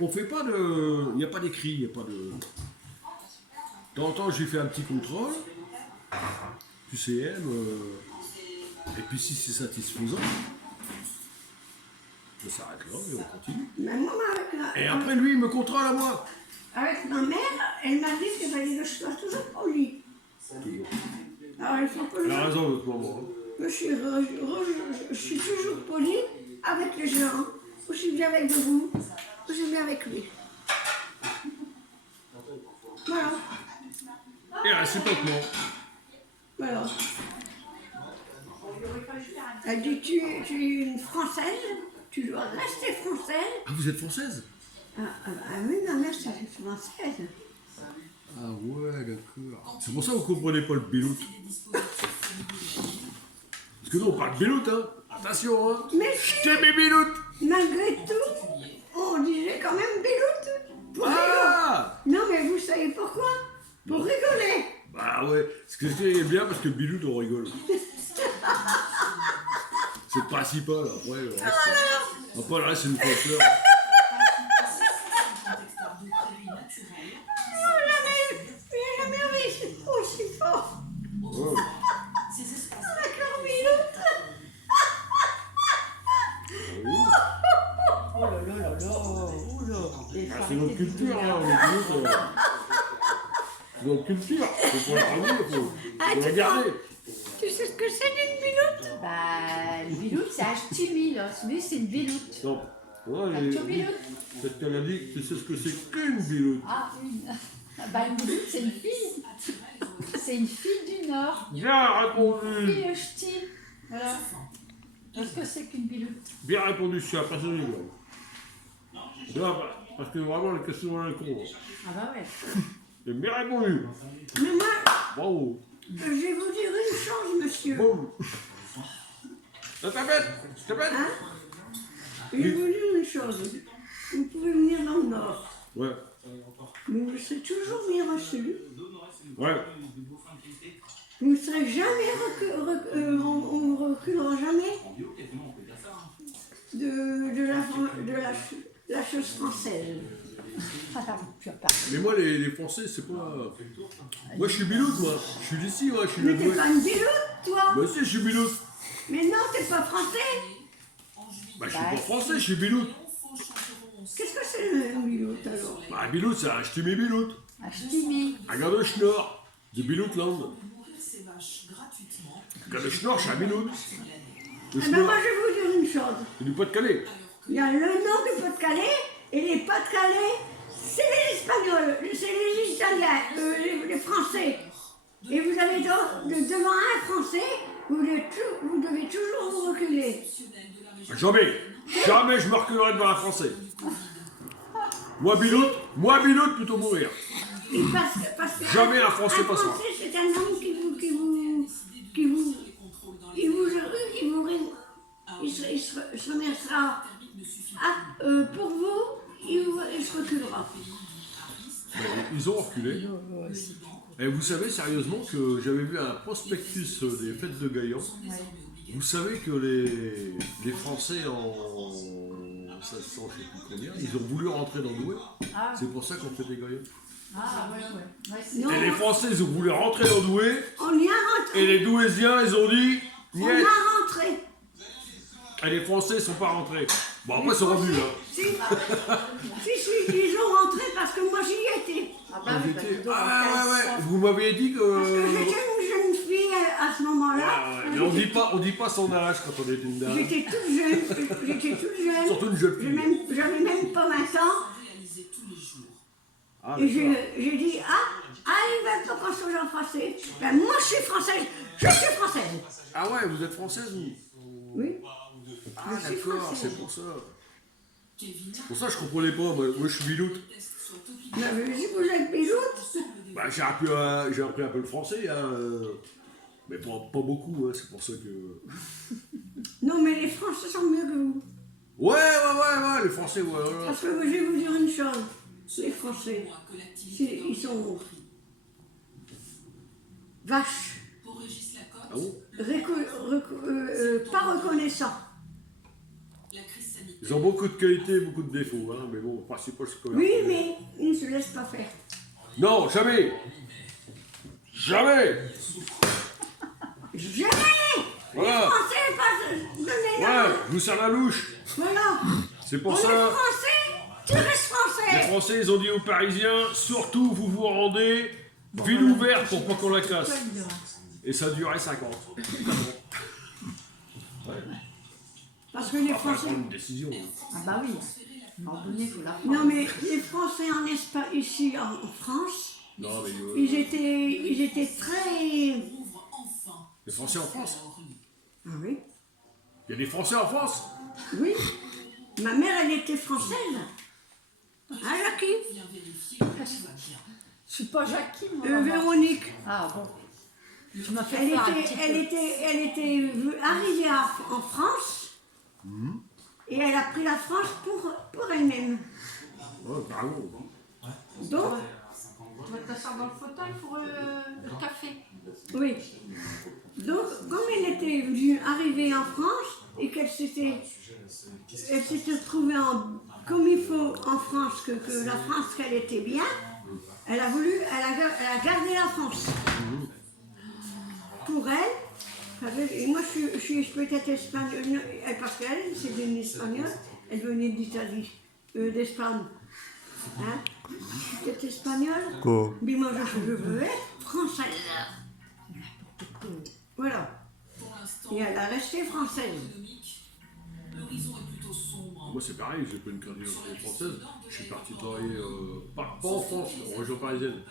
on fait pas de... Il n'y a pas d'écrit, il n'y a pas de... De temps en temps, j'ai fait un petit contrôle, QCM, et puis si c'est satisfaisant, on s'arrête là et on continue. Mais moi, Et après, lui, il me contrôle à moi. avec ma mère, elle m'a dit qu'il fallait que je sois toujours poli. Toujours. Alors il faut que Elle a raison, votre maman. je suis toujours poli avec les gens, aussi bien avec vous, aussi bien avec lui. Voilà. Et réciproquement. Voilà. Elle dit tu es une Française, tu dois rester Française. Ah, vous êtes française? Ah oui, ma mère c'est Française. Ah ouais, d'accord. C'est pour ça que vous comprenez pas le bélout. Parce que nous, on parle bélout, hein. Attention, hein. Mais Je t'aime mes béloutes. malgré tout, on disait quand même Béloute. Pour Ah! rigoler. Non mais vous savez pourquoi? Pour rigoler. Bah ouais, ce que c'est bien parce que Bilout on rigole. C'est le principal, après le reste, après, le reste c'est une fleur. J'ai jamais vu aussi fort. Ouais. Avec leur Béloute. Oh là là là là. Oh là. Ah, c'est notre culture, hein, les Bilout. C'est notre culture, faut pas la ramener, faut la garder. Tu sais ce que c'est d'une Béloute? Bah, une biloute, c'est Achtumilos. Lui, c'est une biloute. Non, ouais, Achtumilos. peut-être qu'elle a dit que tu sais ce que c'est qu'une Bilout. Ah, une. Bah, une biloute, c'est une fille. C'est une fille du Nord. Bien répondu. Fille Achti. Voilà. Qu'est-ce que c'est qu'une biloute? Bien répondu, je suis impressionné. Là, parce que vraiment les questions sont con. Ah bah ouais. J'ai bien répondu. Mais moi, Bravo. je vais vous dire une chose, monsieur. Bon. Ça t'appelle? Hein? Je vais vous dire une chose. Vous pouvez venir dans le Nord. Ouais. Vous serez toujours bien reçus. Ouais. Vous ne serez jamais on ne reculera jamais de la chose française. Tu vas pas. Mais moi, les Français, c'est pas. Moi, je suis biloute, moi. Je suis d'ici, moi. Je suis Mais de t'es l'Ouest. pas une Béloute, toi. Bah, si, je suis biloute. Mais non, t'es pas français. Bah, je suis pas français, je suis biloute. Qu'est-ce que c'est le Béloute alors? Bah, biloute, c'est un ch'timi biloute. Achtimi. Un gars de Schnorr, de Biloutland. Un gars de Schnorr, c'est un biloute. Le Eh ben Schnorr, moi je vais vous dire une chose. c'est du Pas-de-Calais. Il y a le nord du Pas-de-Calais et les Pas-de-Calais, c'est les Espagnols, c'est les Italiens, les Français. Et vous avez devant un Français, vous devez toujours vous reculer. Jamais. Jamais je me reculerai devant un Français. Moi, biloute, plutôt mourir. Et parce que Jamais un Français passera. Un Français, c'est un homme qui vous il se remettra pour vous, il se reculera. Ils ont reculé. Et vous savez sérieusement que j'avais vu un prospectus des fêtes de Gaillan. Vous savez que les Français en 1500, je ne sais plus combien, ils ont voulu rentrer dans Douai. Ah. C'est pour ça qu'on fait des Gaillans. Ah, ouais. Non, Et les Français, ils ont voulu rentrer dans Douai. on y a rentré. Et les Douaisiens, ils ont dit On niet. a rentré. Et les Français, ils sont pas rentrés. Bon, après, ils sont revenus. Hein. Si, ils ont rentré parce que moi j'y étais. Ah bah oui, bah, dis donc, Ah ouais. Vous m'aviez dit Parce que que. j'étais une jeune fille à ce moment-là. Mais on dit pas son âge quand on est une dame. J'étais toute jeune. Surtout une jeune fille. J'avais même pas 20 ans. Ah, Et d'accord. j'ai dit, il va pas construire en français. Ben, moi je suis française. Je suis française. Ah ouais, vous êtes française, vous? Oui. Ah Je suis d'accord, française. c'est pour ça. C'est pour ça que je comprenais pas. Moi je suis biloute. Mais si vous êtes Béloute, Bah, j'ai appris un peu le français, hein, mais pas beaucoup, hein, c'est pour ça que... non mais les Français sont mieux que vous. Ouais, les Français, ouais. Parce que je vais vous dire une chose. Les Français, ils sont vaches, Ah bon? pas reconnaissants. Ils ont beaucoup de qualités, beaucoup de défauts, hein, mais bon, le principal c'est quand même. Oui, mais ils ne se laissent pas faire. Non, jamais. Jamais. Jamais. Voilà. Les Français passent de Ouais, l'élan. je vous sers la louche. Voilà. C'est pour On est ça. Français, tu restes Les Français. Français, ils ont dit aux Parisiens, surtout vous vous rendez, ville ouverte pour pas qu'on la casse. Et ça a duré 5 ans. Parce que les On va Français... prendre une décision. Ah bah oui. À un moment donné, il faut la prendre. Non, mais les Français en Espagne, ici en France, Non, mais ils étaient très... les Français en France. Ah oui. Il y a des Français en France. Oui. Ma mère, elle était française. Ah, Jackie. Je suis pas Jackie, moi. Véronique. Ah bon. Tu m'as fait Elle peur un était, petit peu. elle était arrivée en France et elle a pris la France pour elle-même. Ouais, bravo. Donc, Tu vas t'asseoir dans le fauteuil pour le café. oui. Donc, comme elle était arrivée en France et qu'elle s'était trouvée comme il faut en France, que la France qu'elle était bien, elle a gardé la France. Pour elle, et moi je suis peut-être espagnole, parce qu'elle, c'est une espagnole, elle venait d'Italie, d'Espagne. Hein? Je suis peut-être espagnole, mais moi je veux être française. Voilà. Et elle a resté française. Moi, c'est pareil, j'ai pas une carte d'identité française. Je suis parti travailler, pas en France, en région parisienne.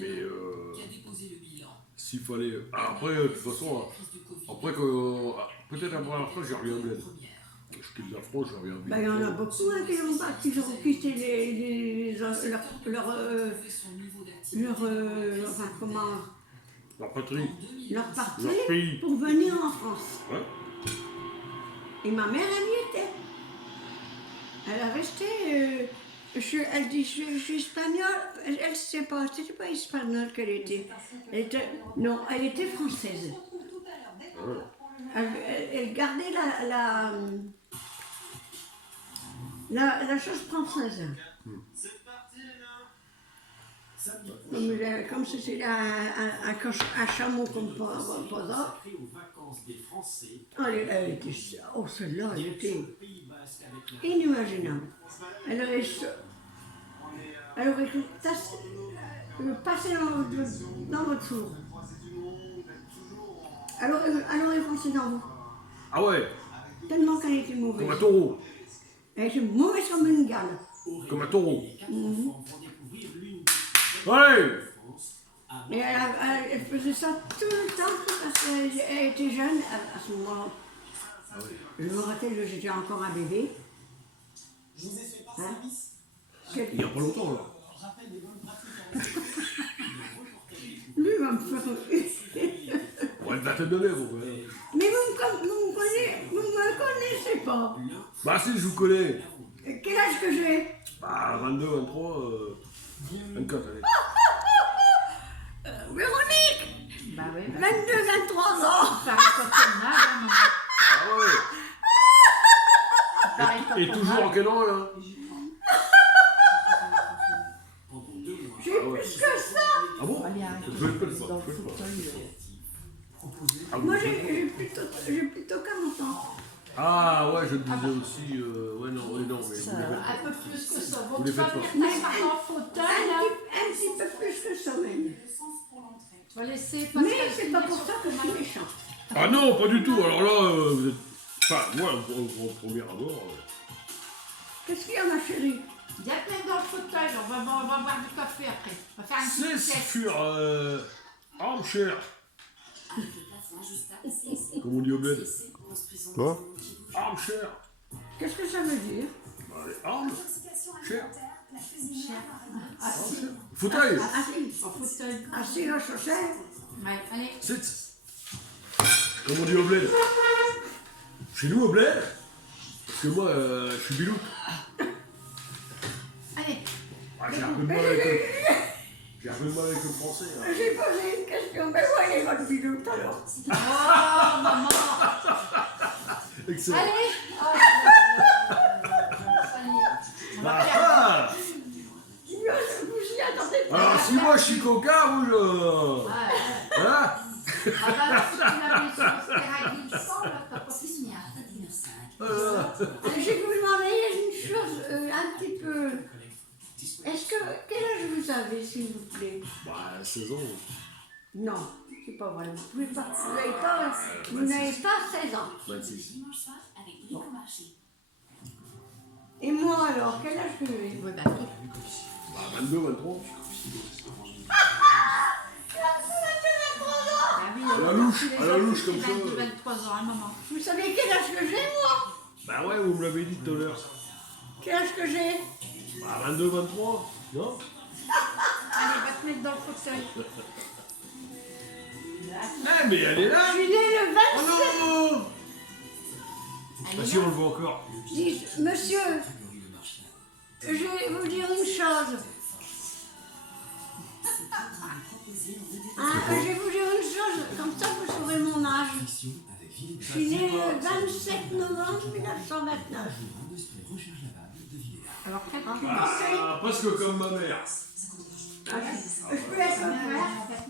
Mais s'il fallait. Ah, après, de toute façon, après peut-être après la France, j'ai rien bled. Je quitte la France, je reviens vite. Ben, il y en a beaucoup hein, qui ont quitté enfin, comment, Leur patrie. leur parti Leur pays. pour venir en France. Ouais. Et ma mère, elle y était. Elle a resté. Elle dit je suis espagnole. Elle c'était pas espagnole qu'elle était. Non, elle était française. Elle gardait la chose française. Comme c'était un chameau comme posant. Elle était, celle-là, elle était inimaginable. Elle aurait passé dans votre four. Elle aurait foncé dans vous. Ah ouais, Tellement qu'elle était mauvaise. comme un taureau. Elle était mauvaise comme une gale. Comme un taureau. Ouais. Et elle faisait ça tout le temps parce qu'elle était jeune à ce moment-là. Je me rappelle, j'étais encore un bébé. Hein? Il y a pas longtemps, là. Lui va me faire... Ouais, une vingtaine d'années, bon. Ouais. Mais vous me connaissez pas. Bah si, je vous connais. Quel âge que j'ai? Bah 22, 23, 24, allez. Véronique! Bah oui. 22, 23 ans! Pareil quand on a, hein, maman. Ah ouais. Pareil quand Et on toujours a. en quel an, là? J'ai plus que ça! Ah bon? Allez, arrête. Je vais pas le Dans le faire. fauteuil. Ah, Moi bon. j'ai plutôt 40 ans. Ah ouais, je te disais aussi, ouais non, mais vous les faites pas. Un peu plus que ça. Vous Bon, les tu vas faites pas. venir t'asseoir dans le fauteuil, là. Un petit peu plus que ça même. Tu vas laisser Mais Pascal c'est pas finir pour son ça que je suis fromage. méchante. Ah non, pas du tout, alors là, vous êtes... Enfin, moi, au premier abord... Qu'est-ce qu'il y a ma chérie? Viens te mettre dans le fauteuil, on va boire du café après. On va faire une petite C'est sieste. sur armchair. Comme on dit au bled. Quoi? Armchair. Qu'est-ce que ça veut dire? Bah, les armes. Chair. Assis. Fauteuil. Assis. En fauteuil. Assis au chaussette. Ouais, allez. Sit. Comme on dit au bled. Chez nous au bled. Parce que moi, je suis bilou. Allez. Ah, j'ai un peu de mal avec le... J'ai un peu de mal avec le français. Là. J'ai posé une question, mais voyez votre vidéo tout à l'heure. Oh, maman. Excellent. Allez. Oh, Ah, Vous y attendez pas. alors si moi je suis coca, vous je... Ouais. Hein? Ah bah non, si tu l'avais sur Stéphane Vincent, là, t'as pas fini. Voilà. Je vais vous demander une chose un petit peu. Quel âge vous avez, s'il vous plaît? Bah, 16 ans. Non, c'est pas vrai. Vous n'avez pas 16 ans. 26. Et moi alors, quel âge que j'ai? Ouais, bah, Bah, 22, 23. bah oui, À la louche comme ça. 23 ans, un moment. Vous savez quel âge que j'ai, moi? Bah ouais, vous me l'avez dit tout à l'heure. Quel âge que j'ai? Bah 22, 23. Non? Allez, va te mettre dans le fauteuil. Eh mais elle est là. Je suis née le 27. Oh non. Allez, Bah si on le voit encore. Dites, monsieur, je vais vous dire une chose. Je vais vous dire une chose, comme ça vous saurez mon âge. Je suis née le 27 novembre 1929. Alors, Ah, presque comme ma mère. Je peux être mon frère.